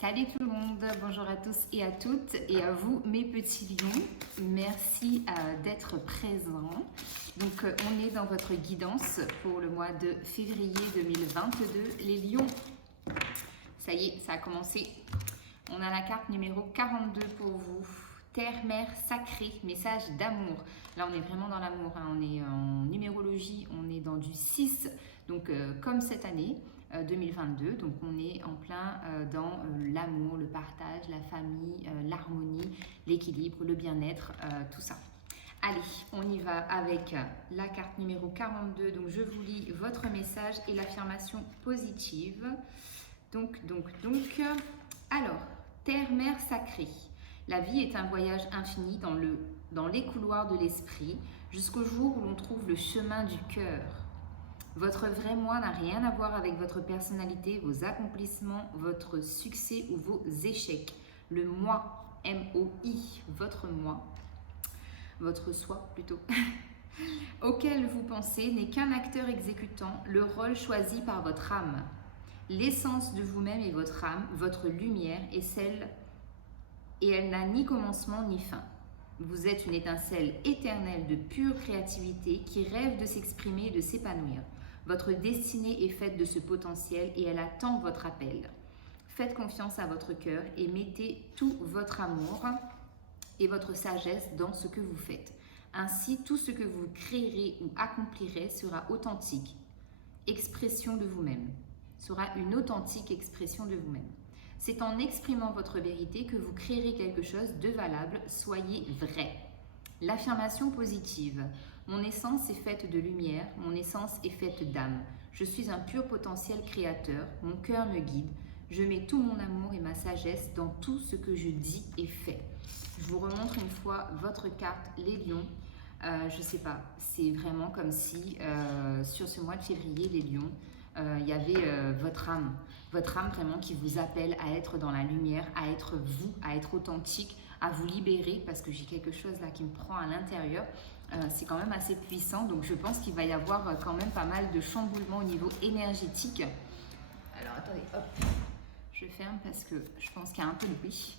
Salut tout le monde, bonjour à tous et à toutes et à vous mes petits lions, merci d'être présents. Donc on est dans votre guidance pour le mois de février 2022, les lions. Ça y est, ça a commencé. On a la carte numéro 42 pour vous. Terre, mère, sacrée, message d'amour. Là, on est vraiment dans l'amour. Hein. On est en numérologie, on est dans du 6. Donc, comme cette année 2022. Donc, on est en plein dans l'amour, le partage, la famille, l'harmonie, l'équilibre, le bien-être, tout ça. Allez, on y va avec la carte numéro 42. Donc, je vous lis votre message et l'affirmation positive. Donc, alors, terre, mère sacrée. La vie est un voyage infini dans les couloirs de l'esprit, jusqu'au jour où l'on trouve le chemin du cœur. Votre vrai moi n'a rien à voir avec votre personnalité, vos accomplissements, votre succès ou vos échecs. Le moi, M-O-I, votre soi plutôt, auquel vous pensez n'est qu'un acteur exécutant le rôle choisi par votre âme. L'essence de vous-même est votre âme, votre lumière est celle et elle n'a ni commencement ni fin. Vous êtes une étincelle éternelle de pure créativité qui rêve de s'exprimer et de s'épanouir. Votre destinée est faite de ce potentiel et elle attend votre appel. Faites confiance à votre cœur et mettez tout votre amour et votre sagesse dans ce que vous faites. Ainsi, tout ce que vous créerez ou accomplirez sera authentique, expression de vous-même. Sera une authentique expression de vous-même. C'est en exprimant votre vérité que vous créerez quelque chose de valable, soyez vrai. L'affirmation positive. Mon essence est faite de lumière, mon essence est faite d'âme. Je suis un pur potentiel créateur, mon cœur me guide. Je mets tout mon amour et ma sagesse dans tout ce que je dis et fais. Je vous remontre une fois votre carte, les lions. Je sais pas, c'est vraiment comme si sur ce mois de février, les lions, il y avait votre âme vraiment qui vous appelle à être dans la lumière, à être vous, à être authentique, à vous libérer parce que j'ai quelque chose là qui me prend à l'intérieur. C'est quand même assez puissant, donc je pense qu'il va y avoir quand même pas mal de chamboulements au niveau énergétique. Alors attendez, hop, je ferme parce que je pense qu'il y a un peu de bruit.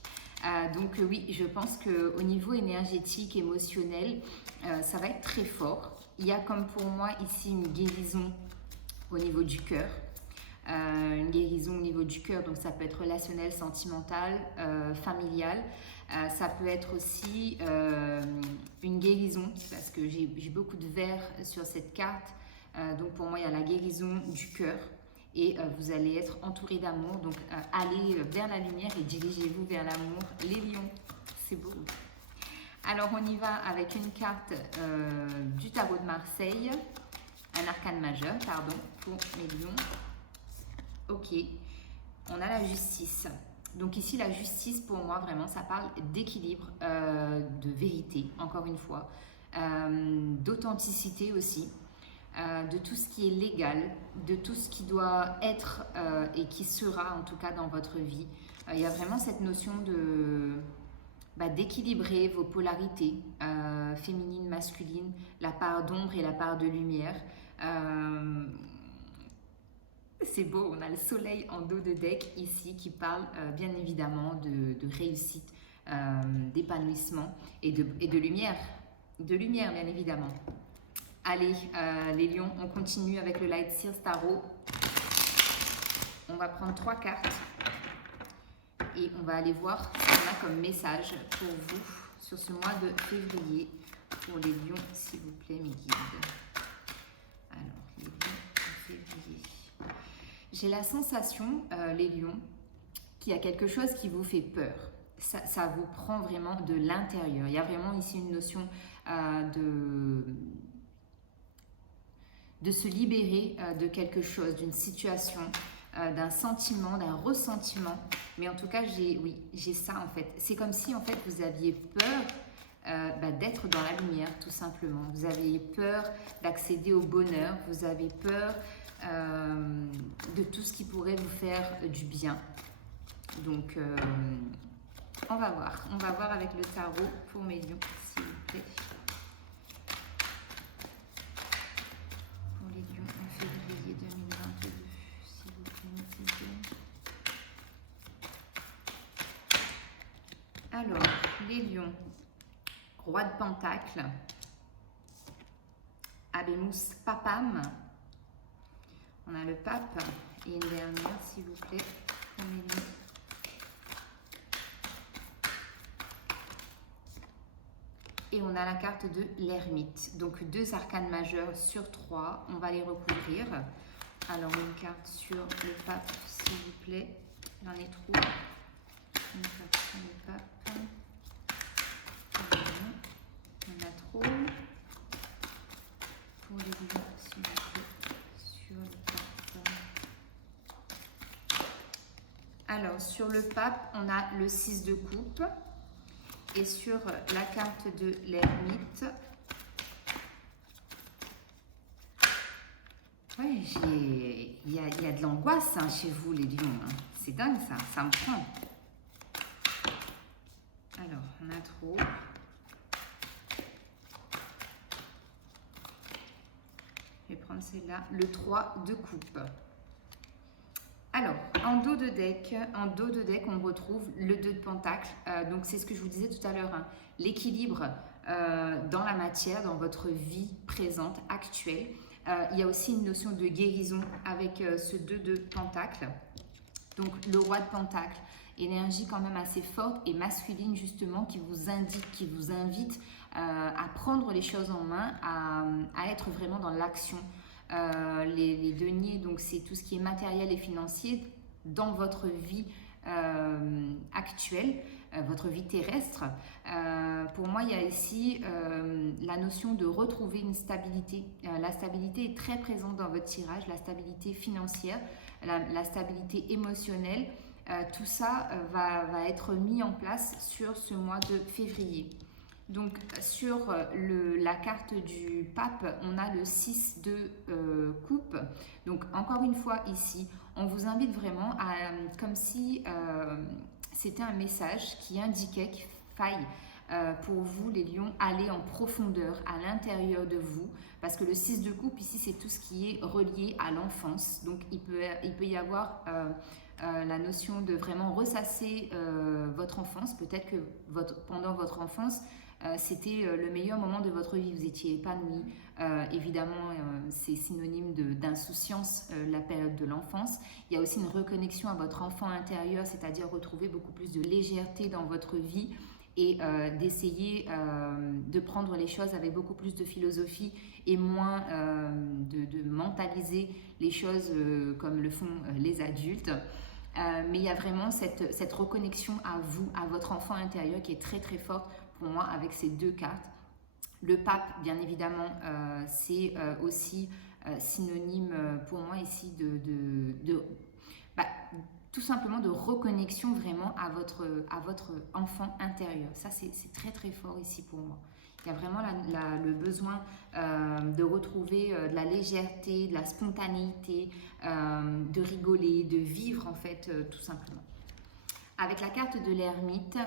Donc oui, je pense qu'au niveau énergétique, émotionnel, ça va être très fort. Il y a comme pour moi ici une guérison au niveau du cœur. Une guérison au niveau du cœur, donc ça peut être relationnel, sentimental, familial. Ça peut être aussi une guérison, parce que j'ai beaucoup de vert sur cette carte. Donc pour moi, il y a la guérison du cœur. Et vous allez être entouré d'amour. Donc allez vers la lumière et dirigez-vous vers l'amour. Les lions, c'est beau. Alors on y va avec une carte du tarot de Marseille. Un arcane majeur, pardon, pour mes lions. Ok, on a la justice. Donc ici, la justice, pour moi, vraiment, ça parle d'équilibre, de vérité, encore une fois, d'authenticité aussi, de tout ce qui est légal, de tout ce qui doit être et qui sera, en tout cas, dans votre vie. Il y a vraiment cette notion d'équilibrer vos polarités, féminine, masculine, la part d'ombre et la part de lumière. C'est beau, on a le soleil en dos de deck ici qui parle bien évidemment de réussite, d'épanouissement et de lumière. De lumière bien évidemment. Allez les lions, on continue avec le Light Sears Tarot. On va prendre 3 cartes et on va aller voir ce qu'on a comme message pour vous sur ce mois de février. Pour les lions, s'il vous plaît, mes guides. Alors, les lions en février. J'ai la sensation, les lions, qu'il y a quelque chose qui vous fait peur. Ça vous prend vraiment de l'intérieur. Il y a vraiment ici une notion de se libérer de quelque chose, d'une situation, d'un sentiment, d'un ressentiment. Mais en tout cas, j'ai ça en fait. C'est comme si en fait vous aviez peur d'être dans la lumière, tout simplement. Vous aviez peur d'accéder au bonheur. Vous avez peur de tout ce qui pourrait vous faire du bien. Donc, on va voir avec le tarot pour mes lions, s'il vous plaît. Pour les lions en février 2022, s'il vous plaît, mes lions. Alors, les lions, roi de pentacle, Habemus Papam. On a le pape et une dernière, s'il vous plaît, pour mes lions. Et on a la carte de l'ermite. Donc 2 arcanes majeures sur 3. On va les recouvrir. Alors une carte sur le pape, s'il vous plaît. Il en est trop. Une carte sur le pape. On a trop. Pour les lions, s'il vous plaît. Sur le pape. Alors sur le pape, on a le 6 de coupe. Et sur la carte de l'ermite, ouais, il y a de l'angoisse hein, chez vous les lions. Hein. C'est dingue ça me prend. Alors, on a trop. Je vais prendre celle-là, le 3 de coupe. Alors, en dos de deck, on retrouve le 2 de pentacle. Donc, c'est ce que je vous disais tout à l'heure, hein, l'équilibre dans la matière, dans votre vie présente, actuelle. Il y a aussi une notion de guérison avec ce 2 de pentacle. Donc, le roi de pentacle, énergie quand même assez forte et masculine justement, qui vous indique, qui vous invite à prendre les choses en main, à être vraiment dans l'action. Les deniers, donc c'est tout ce qui est matériel et financier dans votre vie actuelle, votre vie terrestre. Pour moi, il y a ici la notion de retrouver une stabilité. La stabilité est très présente dans votre tirage, la stabilité financière, la stabilité émotionnelle. Tout ça va être mis en place sur ce mois de février. Donc sur la carte du pape, on a le 6 de coupe. Donc encore une fois ici, on vous invite vraiment à, comme si c'était un message qui indiquait qu'il faille pour vous les lions aller en profondeur à l'intérieur de vous. Parce que le 6 de coupe ici, c'est tout ce qui est relié à l'enfance. Donc il peut y avoir la notion de vraiment ressasser votre enfance. Peut-être que pendant votre enfance, c'était le meilleur moment de votre vie, vous étiez épanoui. Évidemment, c'est synonyme d'insouciance, la période de l'enfance. Il y a aussi une reconnexion à votre enfant intérieur, c'est-à-dire retrouver beaucoup plus de légèreté dans votre vie et d'essayer de prendre les choses avec beaucoup plus de philosophie et moins de mentaliser les choses comme le font les adultes. Mais il y a vraiment cette reconnexion à vous, à votre enfant intérieur qui est très très forte pour moi avec ces 2 cartes. Le pape, bien évidemment, c'est aussi synonyme pour moi ici tout simplement de reconnexion vraiment à votre enfant intérieur. Ça, c'est très très fort ici pour moi. Il y a vraiment le besoin de retrouver de la légèreté, de la spontanéité, de rigoler, de vivre en fait, tout simplement. Avec la carte de l'ermite,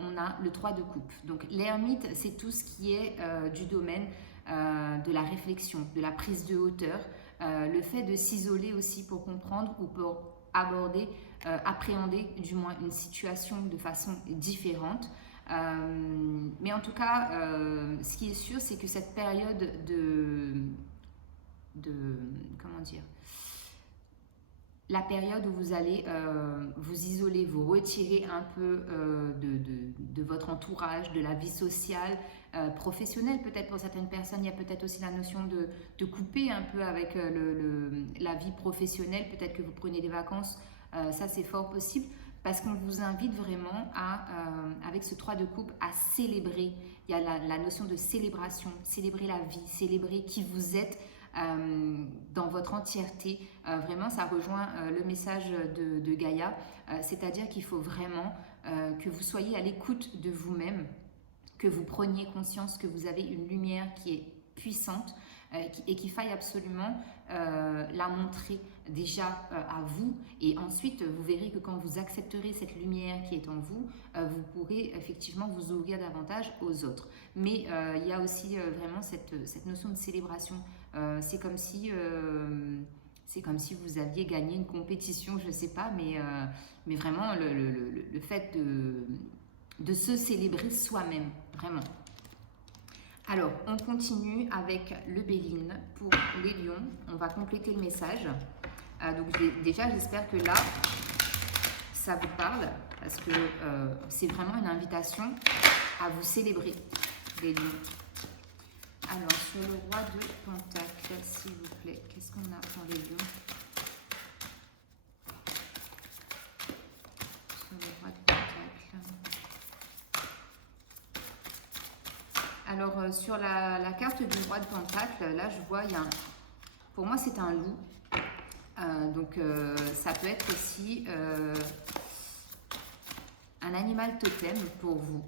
on a le 3 de coupe. Donc l'ermite, c'est tout ce qui est du domaine de la réflexion, de la prise de hauteur, le fait de s'isoler aussi pour comprendre ou pour aborder, appréhender du moins une situation de façon différente. Mais en tout cas, ce qui est sûr, c'est que cette période comment dire, la période où vous allez vous isoler, vous retirer un peu de votre entourage, de la vie sociale, professionnelle peut-être pour certaines personnes. Il y a peut-être aussi la notion de couper un peu avec la vie professionnelle. Peut-être que vous prenez des vacances, ça c'est fort possible. Parce qu'on vous invite vraiment avec ce 3 de coupe, à célébrer. Il y a la notion de célébration, célébrer la vie, célébrer qui vous êtes dans votre entièreté. Vraiment, ça rejoint le message de Gaïa, c'est-à-dire qu'il faut vraiment que vous soyez à l'écoute de vous-même, que vous preniez conscience que vous avez une lumière qui est puissante et qu'il faille absolument la montrer déjà à vous, et ensuite vous verrez que quand vous accepterez cette lumière qui est en vous, vous pourrez effectivement vous ouvrir davantage aux autres. Mais il y a aussi vraiment cette notion de célébration. C'est comme si vous aviez gagné une compétition, je ne sais pas, mais vraiment le fait de se célébrer soi-même, vraiment. Alors, on continue avec le Béline pour les lions. On va compléter le message. Donc déjà, j'espère que là, ça vous parle parce que c'est vraiment une invitation à vous célébrer, les lions. Alors, sur le roi de Pentacle, s'il vous plaît, qu'est-ce qu'on a pour les lions? Sur le roi de Pentacle. Alors, sur la carte du roi de Pentacle, là, je vois, il y a pour moi, c'est un loup. Donc, ça peut être aussi un animal totem pour vous.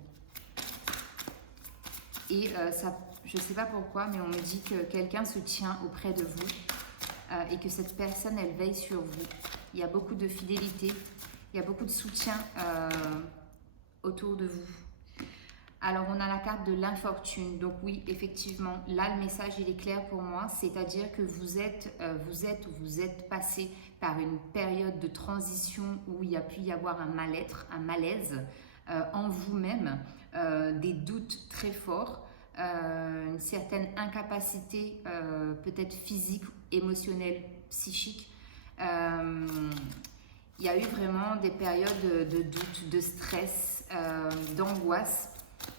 Et ça, je ne sais pas pourquoi, mais on me dit que quelqu'un se tient auprès de vous et que cette personne, elle veille sur vous. Il y a beaucoup de fidélité, il y a beaucoup de soutien autour de vous. Alors, on a la carte de l'infortune. Donc oui, effectivement, là, le message, il est clair pour moi. C'est-à-dire que vous êtes passé par une période de transition où il y a pu y avoir un mal-être, un malaise en vous-même, des doutes très forts, une certaine incapacité peut-être physique, émotionnelle, psychique. Il y a eu vraiment des périodes de doute, de stress, d'angoisse.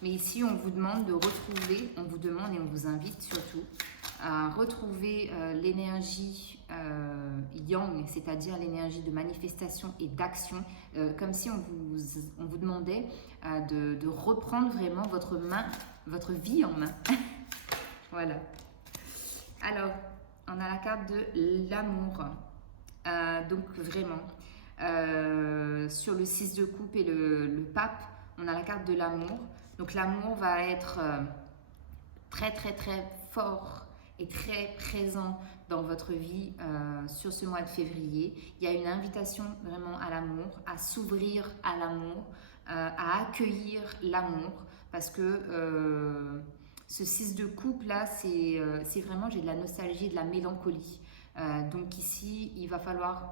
Mais ici, on vous demande de retrouver, on vous demande et on vous invite surtout à retrouver l'énergie yang, c'est-à-dire l'énergie de manifestation et d'action, comme si on vous demandait de reprendre vraiment votre vie en main. Voilà. Alors, on a la carte de l'amour. Donc vraiment, sur le 6 de coupe et le pape, on a la carte de l'amour. Donc l'amour va être très très très fort et très présent dans votre vie sur ce mois de février. Il y a une invitation vraiment à l'amour, à s'ouvrir à l'amour, à accueillir l'amour, parce que ce 6 de coupe là, c'est vraiment, j'ai de la nostalgie, de la mélancolie. Donc ici, il va falloir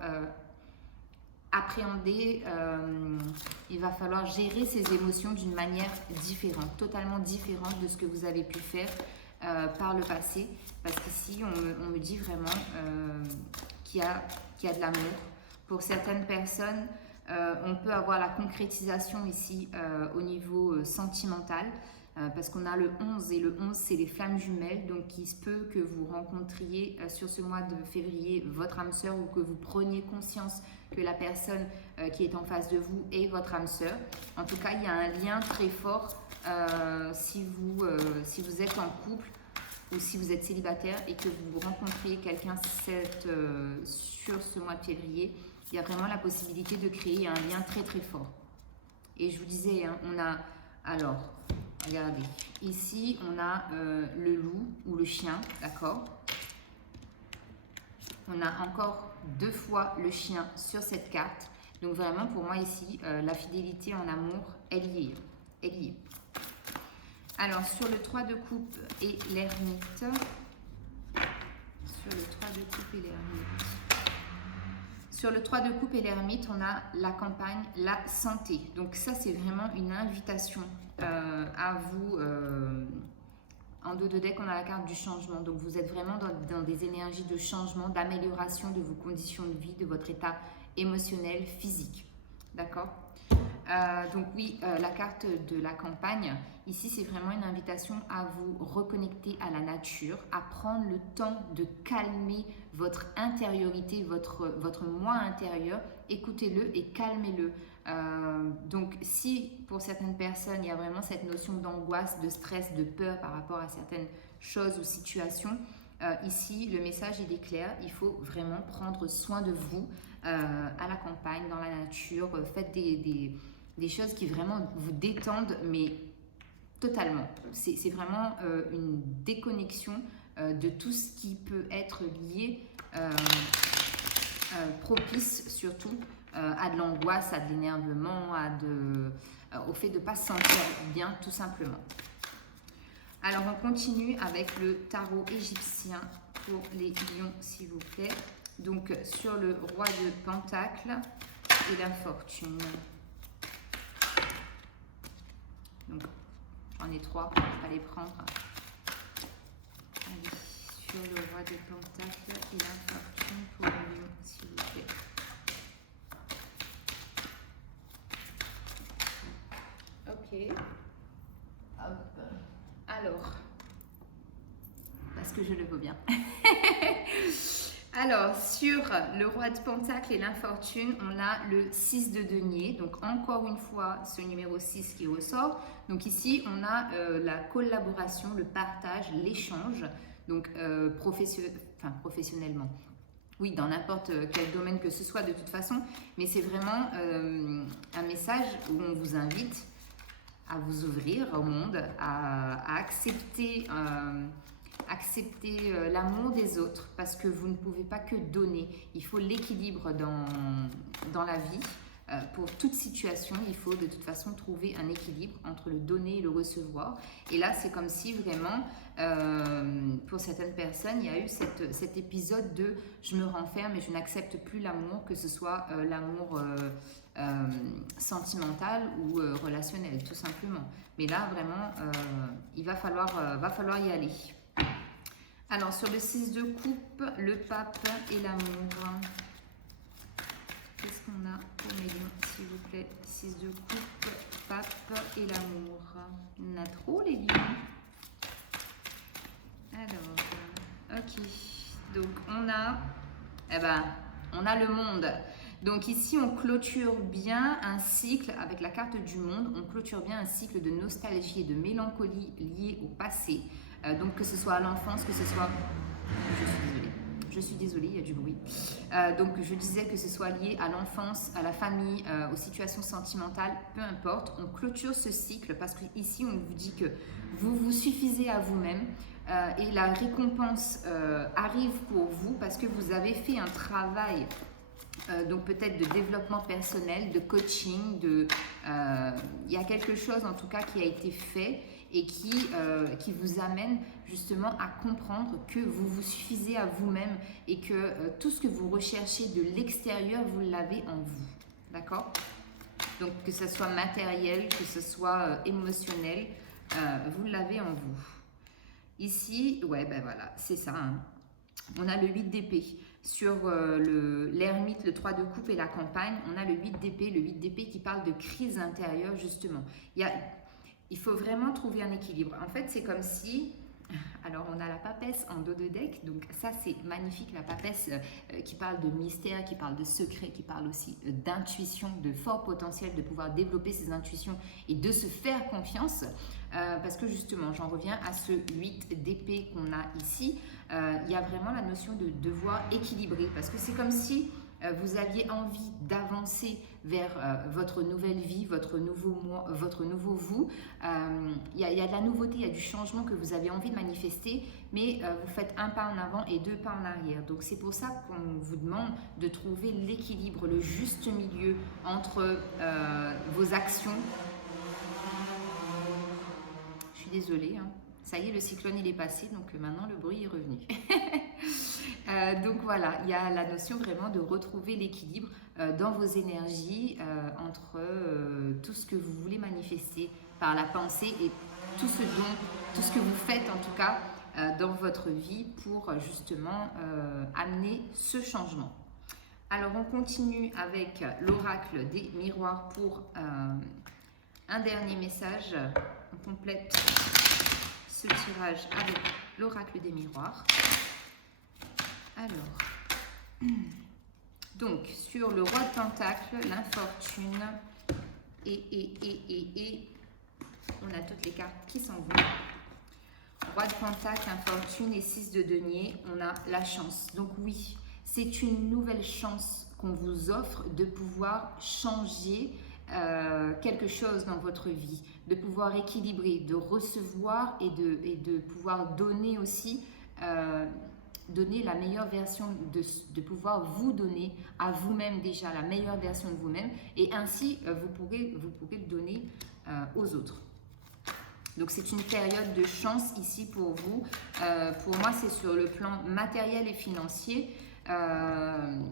appréhender, il va falloir gérer ces émotions d'une manière différente, totalement différente de ce que vous avez pu faire par le passé, parce qu'ici on me dit vraiment qu'il y a de l'amour. Pour certaines personnes, on peut avoir la concrétisation ici au niveau sentimental, parce qu'on a le 11 et le 11 c'est les flammes jumelles, donc il se peut que vous rencontriez sur ce mois de février votre âme sœur, ou que vous preniez conscience que la personne qui est en face de vous est votre âme sœur. En tout cas, il y a un lien très fort si vous êtes en couple ou si vous êtes célibataire et que vous rencontrez quelqu'un sur ce mois de février. Il y a vraiment la possibilité de créer un lien très très fort. Et je vous disais, hein, on a, alors, regardez, ici on a le loup ou le chien, d'accord? On a encore 2 fois le chien sur cette carte. Donc vraiment, pour moi ici, la fidélité en amour, elle y est. Alors, sur le 3 de coupe et l'ermite. Sur le 3 de coupe et l'ermite, on a la campagne, la santé. Donc ça, c'est vraiment une invitation à vous. En dos de deck, on a la carte du changement. Donc, vous êtes vraiment dans des énergies de changement, d'amélioration de vos conditions de vie, de votre état émotionnel, physique. D'accord? Donc oui, la carte de la campagne, ici, c'est vraiment une invitation à vous reconnecter à la nature, à prendre le temps de calmer votre intériorité, votre moi intérieur. Écoutez-le et calmez-le. Donc si pour certaines personnes il y a vraiment cette notion d'angoisse, de stress, de peur par rapport à certaines choses ou situations, ici le message il est clair, il faut vraiment prendre soin de vous à la campagne, dans la nature, faites des choses qui vraiment vous détendent, mais totalement. C'est vraiment une déconnexion de tout ce qui peut être lié, propice surtout à de l'angoisse, à de l'énervement, au fait de ne pas se sentir bien, tout simplement. Alors, on continue avec le tarot égyptien pour les lions, s'il vous plaît. Donc, sur le roi de Pentacle et la fortune. Donc, j'en ai 3, je vais les prendre. Allez, sur le roi de Pentacle et l'infortune pour le lion, s'il vous plaît. Ok. Hop. Alors, parce que je le veux bien. Alors, sur le roi de Pentacle et l'infortune, on a le 6 de denier. Donc, encore une fois, ce numéro 6 qui ressort. Donc, ici, on a la collaboration, le partage, l'échange. Donc, professionnellement. Oui, dans n'importe quel domaine que ce soit de toute façon. Mais c'est vraiment un message où on vous invite à vous ouvrir au monde, à accepter l'amour des autres, parce que vous ne pouvez pas que donner. Il faut l'équilibre dans la vie. Pour toute situation, il faut de toute façon trouver un équilibre entre le donner et le recevoir. Et là, c'est comme si vraiment, pour certaines personnes, il y a eu cet épisode de « je me renferme et je n'accepte plus l'amour », que ce soit l'amour sentimental ou relationnel, tout simplement. Mais là, vraiment, il va falloir y aller. Alors, sur le 6 de coupe, le pape et l'amour. Qu'est-ce qu'on a pour mes lions, s'il vous plaît? 6 de coupe, pape et l'amour. On a trop, les lions. Alors, ok. Donc, on a le monde. Donc, ici, on clôture bien un cycle, avec la carte du monde, on clôture bien un cycle de nostalgie et de mélancolie lié au passé. Donc, que ce soit à l'enfance, que ce soit... Je suis désolée, il y a du bruit. Donc, je disais que ce soit lié à l'enfance, à la famille, aux situations sentimentales, peu importe. On clôture ce cycle parce qu'ici, on vous dit que vous vous suffisez à vous-même et la récompense arrive pour vous parce que vous avez fait un travail, donc peut-être de développement personnel, de coaching. Il y a quelque chose en tout cas qui a été fait et qui vous amène justement à comprendre que vous vous suffisez à vous-même et que tout ce que vous recherchez de l'extérieur, vous l'avez en vous. D'accord? Donc que ce soit matériel, que ce soit émotionnel, vous l'avez en vous. Ici, ouais, ben voilà, c'est ça. Hein. On a le 8 d'épée. Sur l'ermite, le 3 de coupe et la campagne, on a le 8 d'épée. Le 8 d'épée qui parle de crise intérieure, justement. Il faut vraiment trouver un équilibre. En fait, c'est comme si... Alors, on a la papesse en dos de deck. Donc, ça, c'est magnifique. La papesse qui parle de mystère, qui parle de secret, qui parle aussi d'intuition, de fort potentiel, de pouvoir développer ses intuitions et de se faire confiance. Parce que, justement, j'en reviens à ce 8 d'épée qu'on a ici. Il y a vraiment la notion de devoir équilibrer. Parce que c'est comme si... vous aviez envie d'avancer vers votre nouvelle vie, votre nouveau moi, votre nouveau vous. Il y a de la nouveauté, il y a du changement que vous avez envie de manifester, mais vous faites un pas en avant et 2 pas en arrière. Donc c'est pour ça qu'on vous demande de trouver l'équilibre, le juste milieu entre vos actions. Je suis désolée, hein. Ça y est, le cyclone il est passé, donc maintenant le bruit est revenu. Donc voilà, il y a la notion vraiment de retrouver l'équilibre dans vos énergies entre tout ce que vous voulez manifester par la pensée et tout ce que vous faites en tout cas dans votre vie pour justement amener ce changement. Alors on continue avec l'oracle des miroirs pour un dernier message. On complète ce tirage avec l'oracle des miroirs. Alors, donc sur le roi de pentacle, l'infortune et on a toutes les cartes qui s'en vont. Roi de pentacle, infortune et 6 de denier, on a la chance. Donc oui, c'est une nouvelle chance qu'on vous offre de pouvoir changer quelque chose dans votre vie, de pouvoir équilibrer, de recevoir et de pouvoir donner aussi, donner la meilleure version, de pouvoir vous donner à vous-même déjà la meilleure version de vous-même et ainsi vous pourrez le donner aux autres. Donc c'est une période de chance ici pour vous. Pour moi c'est sur le plan matériel et financier.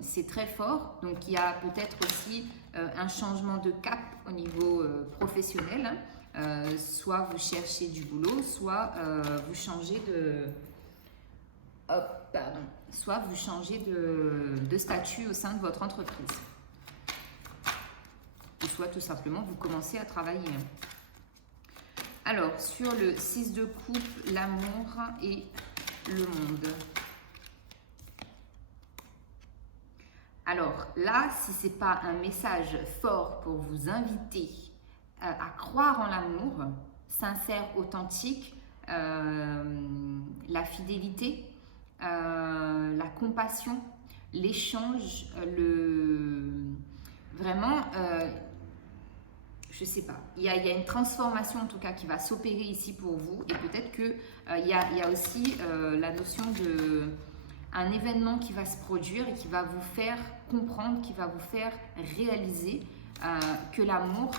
C'est très fort, donc il y a peut-être aussi un changement de cap au niveau professionnel. soit vous cherchez du boulot, soit vous changez de... Hop, pardon. Soit vous changez de statut au sein de votre entreprise. Ou soit tout simplement vous commencez à travailler. Alors, sur le 6 de coupe, l'amour et le monde. Alors là, si ce n'est pas un message fort pour vous inviter à croire en l'amour, sincère, authentique, la fidélité, la compassion, l'échange, vraiment, je ne sais pas, il y a une transformation en tout cas qui va s'opérer ici pour vous, et peut-être qu'il y a aussi la notion de un événement qui va se produire et qui va vous faire comprendre, qui va vous faire réaliser que l'amour,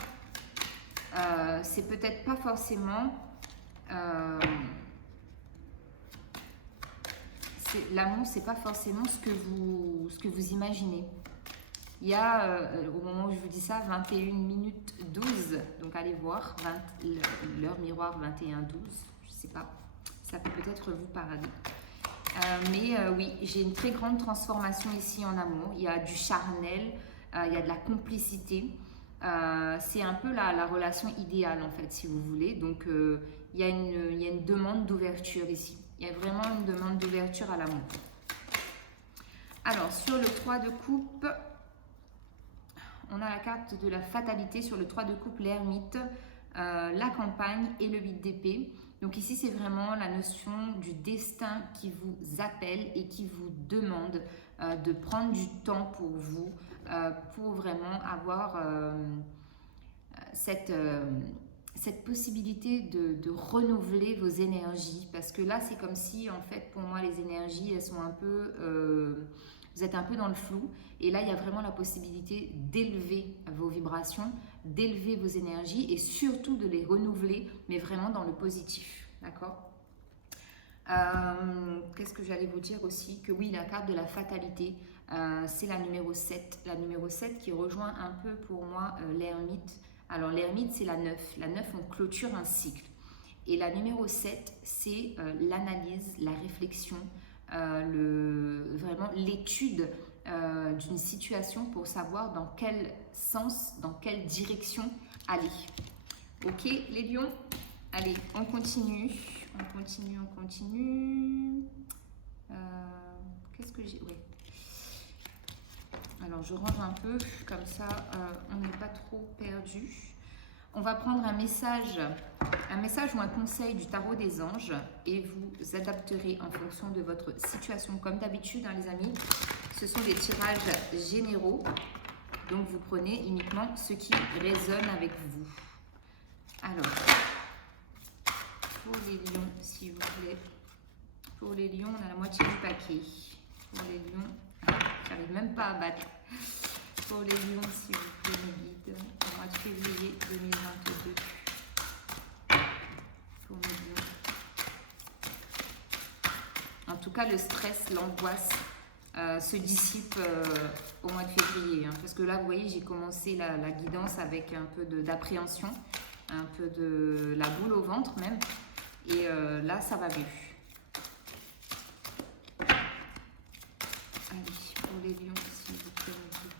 c'est peut-être pas forcément... l'amour, c'est pas forcément ce que vous imaginez. Il y a, au moment où je vous dis ça, 21 minutes 12, donc allez voir, l'heure miroir 21-12, je sais pas, ça peut peut-être vous parler. Oui, j'ai une très grande transformation ici en amour. Il y a du charnel, il y a de la complicité. C'est un peu la relation idéale en fait, si vous voulez. Donc il y a une demande d'ouverture ici. Il y a vraiment une demande d'ouverture à l'amour. Alors sur le 3 de coupe, on a la carte de la fatalité. Sur le 3 de coupe, l'ermite, la campagne et le 8 d'épée. Donc ici, c'est vraiment la notion du destin qui vous appelle et qui vous demande de prendre du temps pour vous, pour vraiment avoir cette possibilité de renouveler vos énergies. Parce que là, c'est comme si, en fait, pour moi, les énergies, elles sont un peu... vous êtes un peu dans le flou. Et là, il y a vraiment la possibilité d'élever vos vibrations, d'élever vos énergies et surtout de les renouveler, mais vraiment dans le positif. D'accord ? Qu'est-ce que j'allais vous dire aussi ? Que oui, la carte de la fatalité, c'est la numéro 7. La numéro 7 qui rejoint un peu pour moi l'ermite. Alors l'ermite, c'est la 9. La 9, on clôture un cycle. Et la numéro 7, c'est l'analyse, la réflexion, vraiment l'étude d'une situation pour savoir dans quel sens, dans quelle direction aller. Ok, les lions? Allez, on continue. On continue. Qu'est-ce que j'ai? Ouais. Alors, je range un peu, comme ça, on n'est pas trop perdu. On va prendre un message ou un conseil du tarot des anges et vous adapterez en fonction de votre situation. Comme d'habitude, hein, les amis, ce sont des tirages généraux. Donc, vous prenez uniquement ce qui résonne avec vous. Alors, pour les lions, s'il vous plaît. Pour les lions, on a la moitié du paquet. Pour les lions, j'arrive même pas à battre. Pour les lions, s'il vous plaît, mes guides, au mois de février 2022. Pour mes lions. En tout cas, le stress, l'angoisse se dissipe au mois de février. Hein, parce que là, vous voyez, j'ai commencé la guidance avec un peu d'appréhension, un peu de la boule au ventre même. Et là, ça va mieux. Allez, pour les lions, s'il vous plaît, mes guides.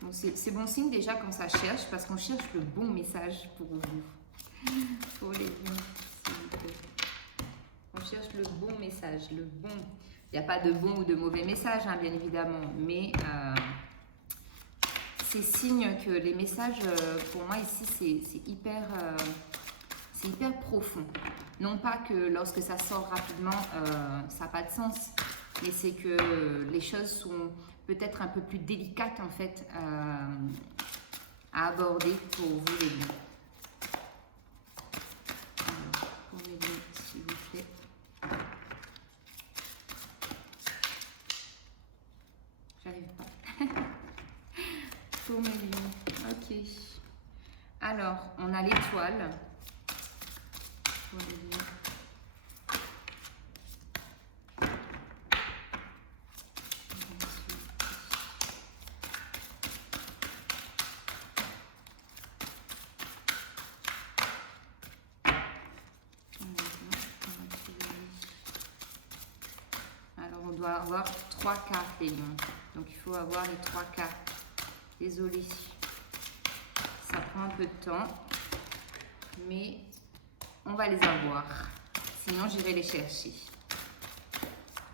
Bon, c'est bon signe déjà quand ça cherche, parce qu'on cherche le bon message pour vous. Pour les lions, s'il vous plaît. On cherche le bon message, le bon. Il n'y a pas de bon ou de mauvais message, hein, bien évidemment, mais c'est signe que les messages, pour moi ici, c'est hyper profond. Non pas que lorsque ça sort rapidement, ça n'a pas de sens, mais c'est que les choses sont peut-être un peu plus délicates en fait à aborder pour vous les lions. Alors, pour les lions, s'il vous plaît. J'arrive pas. Pour mes lions. Ok. Alors, on a l'étoile. Pour les lions. avoir 3 cartes, les lions. Donc, il faut avoir les 3 cartes. Désolée. Ça prend un peu de temps. Mais on va les avoir. Sinon, j'irai les chercher.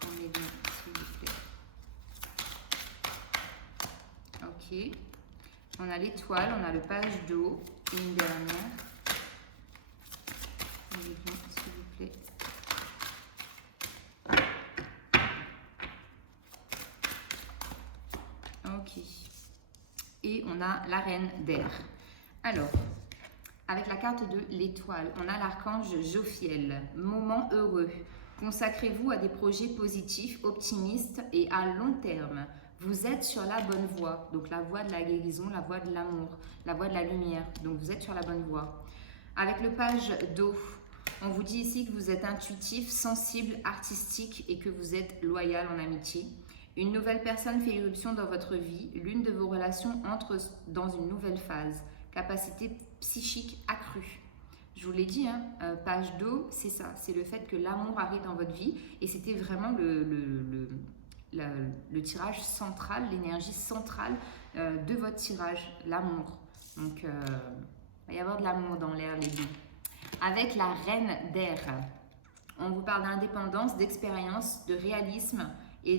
On est bien, s'il vous plaît. Ok. On a l'étoile, on a le page d'eau et une dernière. On est bien, s'il vous plaît. Ok. Et on a la reine d'air. Alors, avec la carte de l'étoile, on a l'archange Jophiel. Moment heureux. Consacrez-vous à des projets positifs, optimistes et à long terme. Vous êtes sur la bonne voie. Donc la voie de la guérison, la voie de l'amour, la voie de la lumière. Donc vous êtes sur la bonne voie. Avec le page d'eau, on vous dit ici que vous êtes intuitif, sensible, artistique et que vous êtes loyal en amitié. Une nouvelle personne fait irruption dans votre vie. L'une de vos relations entre dans une nouvelle phase. Capacité psychique accrue. Je vous l'ai dit, hein, page d'eau, c'est ça. C'est le fait que l'amour arrive dans votre vie. Et c'était vraiment le tirage central, l'énergie centrale de votre tirage, l'amour. Donc, il va y avoir de l'amour dans l'air, les deux. Avec la reine d'air, on vous parle d'indépendance, d'expérience, de réalisme et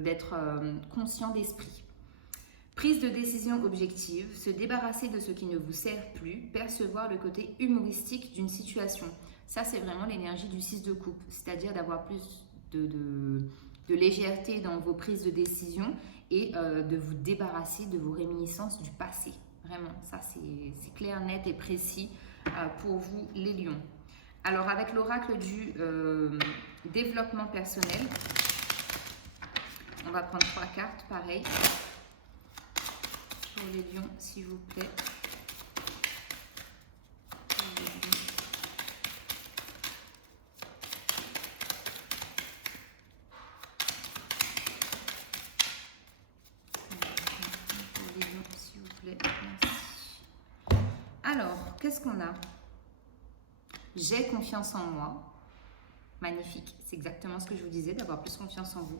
d'être conscient d'esprit. Prise de décision objective, se débarrasser de ce qui ne vous sert plus, percevoir le côté humoristique d'une situation. Ça, c'est vraiment l'énergie du 6 de coupe, c'est-à-dire d'avoir plus de légèreté dans vos prises de décision et de vous débarrasser de vos réminiscences du passé. Vraiment, ça, c'est clair, net et précis pour vous, les lions. Alors, avec l'oracle du développement personnel, on va prendre 3 cartes, pareil. Pour les lions, s'il vous plaît. Pour les lions. Pour les lions, s'il vous plaît. Merci. Alors, qu'est-ce qu'on a? J'ai confiance en moi. Magnifique. C'est exactement ce que je vous disais, d'avoir plus confiance en vous.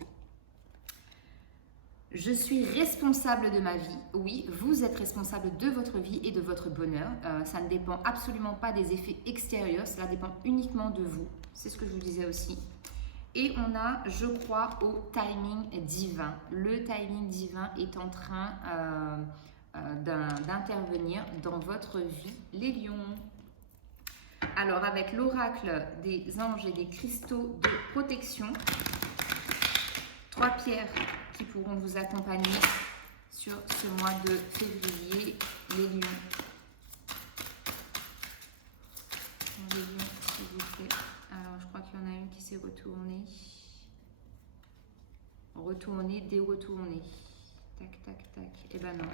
Je suis responsable de ma vie. Oui, vous êtes responsable de votre vie et de votre bonheur. Ça ne dépend absolument pas des effets extérieurs, cela dépend uniquement de vous. C'est ce que je vous disais aussi. Et on a, je crois, au timing divin. Le timing divin est en train d'intervenir dans votre vie, les lions. Alors, avec l'oracle des anges et des cristaux de protection, 3 pierres qui pourront vous accompagner sur ce mois de février, les lions. Les lions, s'il vous plaît. Alors, je crois qu'il y en a une qui s'est retournée. Retournée, déretournée. Tac, tac, tac. Eh ben non.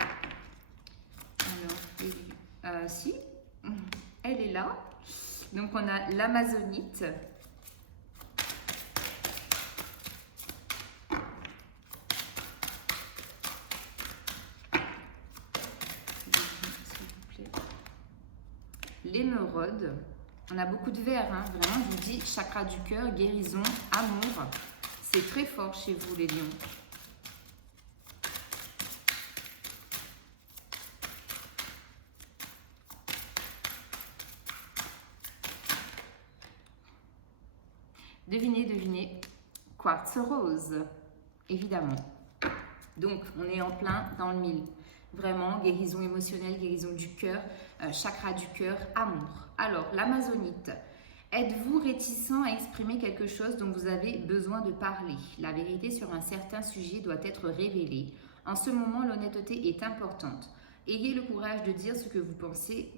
Alors, les lions. Si, elle est là. Donc, on a l'amazonite. L'émeraude, on a beaucoup de verre, hein. Vraiment, je vous dis, chakra du cœur, guérison, amour, c'est très fort chez vous, les lions. Devinez, devinez, quartz rose, évidemment. Donc, on est en plein dans le mille. Vraiment, guérison émotionnelle, guérison du cœur, chakra du cœur, amour. Alors, l'amazonite. Êtes-vous réticent à exprimer quelque chose dont vous avez besoin de parler? La vérité sur un certain sujet doit être révélée. En ce moment, l'honnêteté est importante. Ayez le courage de dire ce que vous pensez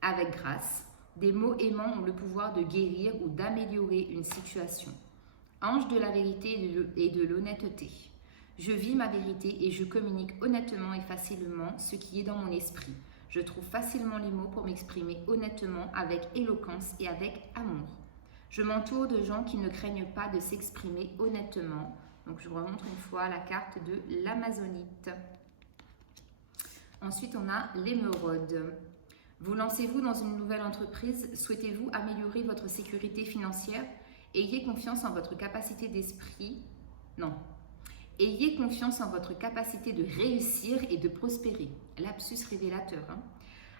avec grâce. Des mots aimants ont le pouvoir de guérir ou d'améliorer une situation. Ange de la vérité et de l'honnêteté. Je vis ma vérité et je communique honnêtement et facilement ce qui est dans mon esprit. Je trouve facilement les mots pour m'exprimer honnêtement, avec éloquence et avec amour. Je m'entoure de gens qui ne craignent pas de s'exprimer honnêtement. Donc je vous remontre une fois la carte de l'amazonite. Ensuite, on a l'émeraude. Vous lancez-vous dans une nouvelle entreprise? Souhaitez-vous améliorer votre sécurité financière? Ayez confiance en votre capacité d'esprit. Non. Ayez confiance en votre capacité de réussir et de prospérer. Lapsus révélateur. Hein.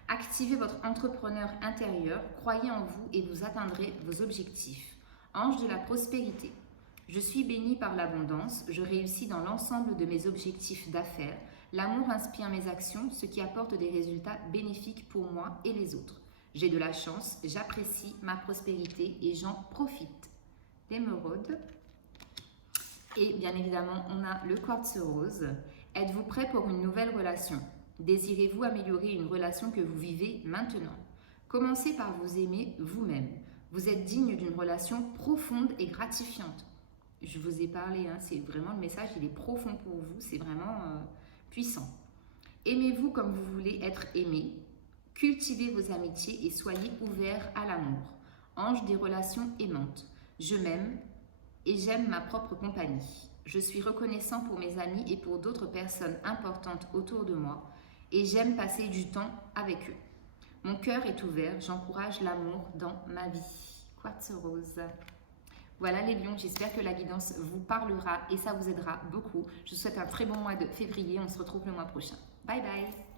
Activez votre entrepreneur intérieur, croyez en vous et vous atteindrez vos objectifs. Ange de la prospérité. Je suis bénie par l'abondance, je réussis dans l'ensemble de mes objectifs d'affaires. L'amour inspire mes actions, ce qui apporte des résultats bénéfiques pour moi et les autres. J'ai de la chance, j'apprécie ma prospérité et j'en profite. L'émeraude. Et bien évidemment, on a le quartz rose. Êtes-vous prêt pour une nouvelle relation? Désirez-vous améliorer une relation que vous vivez maintenant? Commencez par vous aimer vous-même. Vous êtes digne d'une relation profonde et gratifiante. Je vous ai parlé, hein, c'est vraiment le message, il est profond pour vous, c'est vraiment puissant. Aimez-vous comme vous voulez être aimé. Cultivez vos amitiés et soyez ouverts à l'amour. Ange des relations aimantes. Je m'aime et j'aime ma propre compagnie. Je suis reconnaissant pour mes amis et pour d'autres personnes importantes autour de moi et j'aime passer du temps avec eux. Mon cœur est ouvert, j'encourage l'amour dans ma vie. Quartz rose. Voilà les lions, j'espère que la guidance vous parlera et ça vous aidera beaucoup. Je vous souhaite un très bon mois de février, on se retrouve le mois prochain. Bye bye.